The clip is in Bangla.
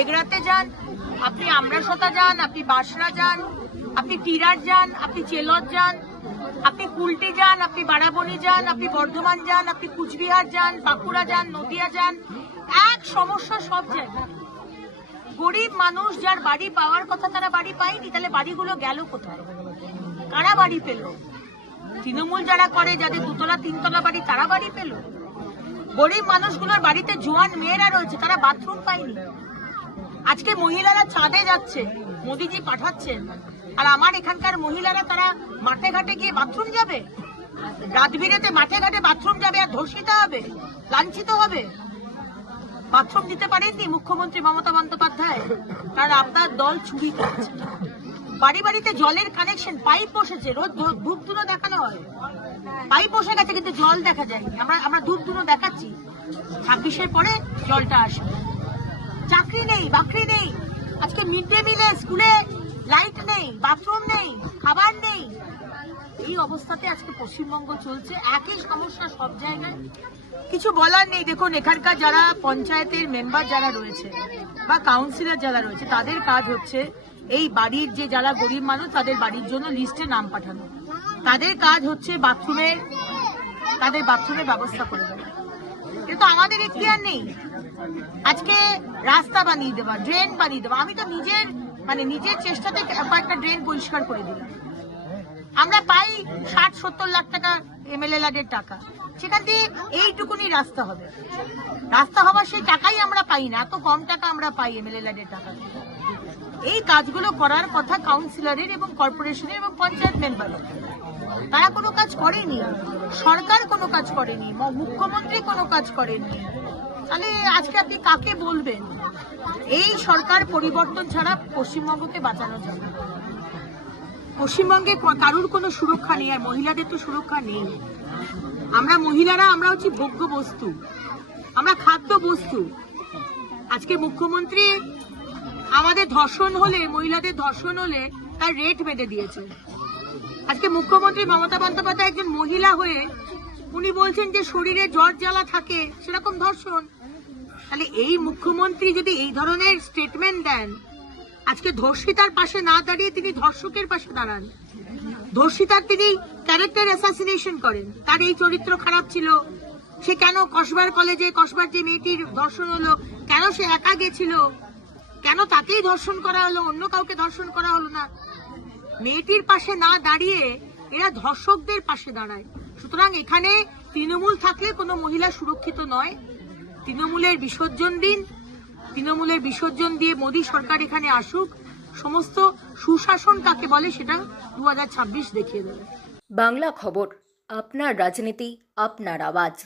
এগরাতে যান, আপনি আমরাসতা যান, আপনি বাসরা যান, আপনি টিরাট যান, আপনি চেলত যান, আপনি কুলটি যান, আপনি বারাবণী যান, আপনি বর্ধমান যান, আপনি কুচবিহার যান, বাঁকুড়া যান, নদিয়া যান, এক সমস্যা সব জায়গায়। গরিব মানুষ যার বাড়ি পাওয়ার কথা তারা বাড়ি পায়নি, তাহলে বাড়িগুলো গেল কোথায়? কারা বাড়ি পেল? তৃণমূল যারা করে, যাদের দুতলা তিনতলা বাড়ি, তারা বাড়ি পেল। গরিব মানুষগুলোর বাড়িতে জোয়ান মেয়েরা রয়েছে, তারা বাথরুম পায়নি। আজকে মহিলারা চাঁদে যাচ্ছে, মোদিজি পাঠাচ্ছেন, আর আমার এখানকার মহিলারা তারা মাঠে ঘাটে গিয়ে বাথরুম যাবে, রাত বিরেতে মাঠে ঘাটে বাথরুম যাবে, আর ধর্ষিত হবে, লাঞ্ছিত হবে। বাথরুম দিতে পারেননি মুখ্যমন্ত্রী মমতা বন্দ্যোপাধ্যায়, কারণ আপনার দল চুরি করছে। বাড়ি বাড়িতে জলের কানেকশন, পাইপ বসেছে, রোজ ধূপ ধুনো দেখানো হয়, পাইপ বসে গেছে কিন্তু জল দেখা যায়নি। আমরা ধূপ ধুনো দেখাচ্ছি, 26-এর পরে জলটা আসবে। চাকরি নেই, বাকরি নেই, আজকে মিড ডে মিলে স্কুলে লাইট নেই, বাথরুম নেই, খাবার নেই। এই অবস্থাতে আজকে পশ্চিমবঙ্গ চলছে, একই সমস্যা সব জায়গায়, কিছু বলার নেই। দেখুন, এখানকার যারা পঞ্চায়েতের মেম্বার যারা রয়েছে বা কাউন্সিলর যারা রয়েছে, তাদের কাজ হচ্ছে এই বাড়ির যে যারা গরিব মানুষ তাদের বাড়ির জন্য লিস্টে নাম পাঠানো। তাদের কাজ হচ্ছে তাদের বাথরুমের ব্যবস্থা করে দেওয়া। কিন্তু আমাদের এখতিয়ার নেই আজকে রাস্তা বানিয়ে দেওয়া, ড্রেন বানিয়ে দেওয়া। আমি তো নিজের চেষ্টাতে কয়েকটা ড্রেন পরিষ্কার করে দিলাম। আমরা পাই 60-70 লাখ টাকা এমএলএ টাকা, সেখান থেকে এইটুকুনি রাস্তা হবে। রাস্তা হওয়ার সেই টাকাই আমরা পাই না, এত কম টাকা আমরা পাই এমএলএ টাকা। এই কাজগুলো করার কথা কাউন্সিলরের এবং কর্পোরেশনের এবং পঞ্চায়েত মেম্বারের। তারা কোনো কাজ করেনি, সরকার কোনো কাজ করেনি, মুখ্যমন্ত্রী কোনো কাজ করেনি। তাহলে আজকে আপনি কাকে বলবেন? এই সরকার পরিবর্তন ছাড়া পশ্চিমবঙ্গকে বাঁচানো যাবে না। পশ্চিমবঙ্গে কারুর কোনো সুরক্ষা নেই, আর মহিলাদের তো সুরক্ষা নেই। আমরা মহিলারা আমরা হচ্ছে ভোগ্য বস্তু, আমরা খাদ্য বস্তু। আজকে মুখ্যমন্ত্রী আমাদের ধর্ষণ হলে, মহিলাদের ধর্ষণ হলে তার রেট বেঁধে দিয়েছে। আজকে মুখ্যমন্ত্রী মমতা বন্দ্যোপাধ্যায় একজন মহিলা হয়ে উনি বলছেন যে শরীরে জ্বর জ্বালা থাকে, সেরকম ধর্ষণ। তাহলে এই মুখ্যমন্ত্রী যদি এই ধরনের স্টেটমেন্ট দেন, আজকে ধর্ষিতার পাশে না দাঁড়িয়ে তিনি ধর্ষকের পাশে দাঁড়ান, ধর্ষিতার তিনি ক্যারেক্টার অ্যাসাসিনেশন করেন। তার এই চরিত্র খারাপ ছিল, সে কেন কসবার কলেজে, কসবার যে মেয়েটির ধর্ষণ হলো, কেন সে একা গেছিল, কেন তাকেই ধর্ষণ করা হলো, অন্য কাউকে ধর্ষণ করা হলো না। মেয়েটির পাশে না দাঁড়িয়ে এরা ধর্ষকদের পাশে দাঁড়ায়। সুতরাং এখানে তৃণমূল থাকলে কোনো মহিলা সুরক্ষিত নয়। তৃণমূলের বিসর্জন দিন, তৃণমূলের বিসর্জন দিয়ে মোদী সরকার এখানে আসুক, সমস্ত সুশাসন কাকে বলে সেটা 2026 দেখিয়ে দেবে। বাংলা খবর, আপনার রাজনীতি, আপনার আওয়াজ।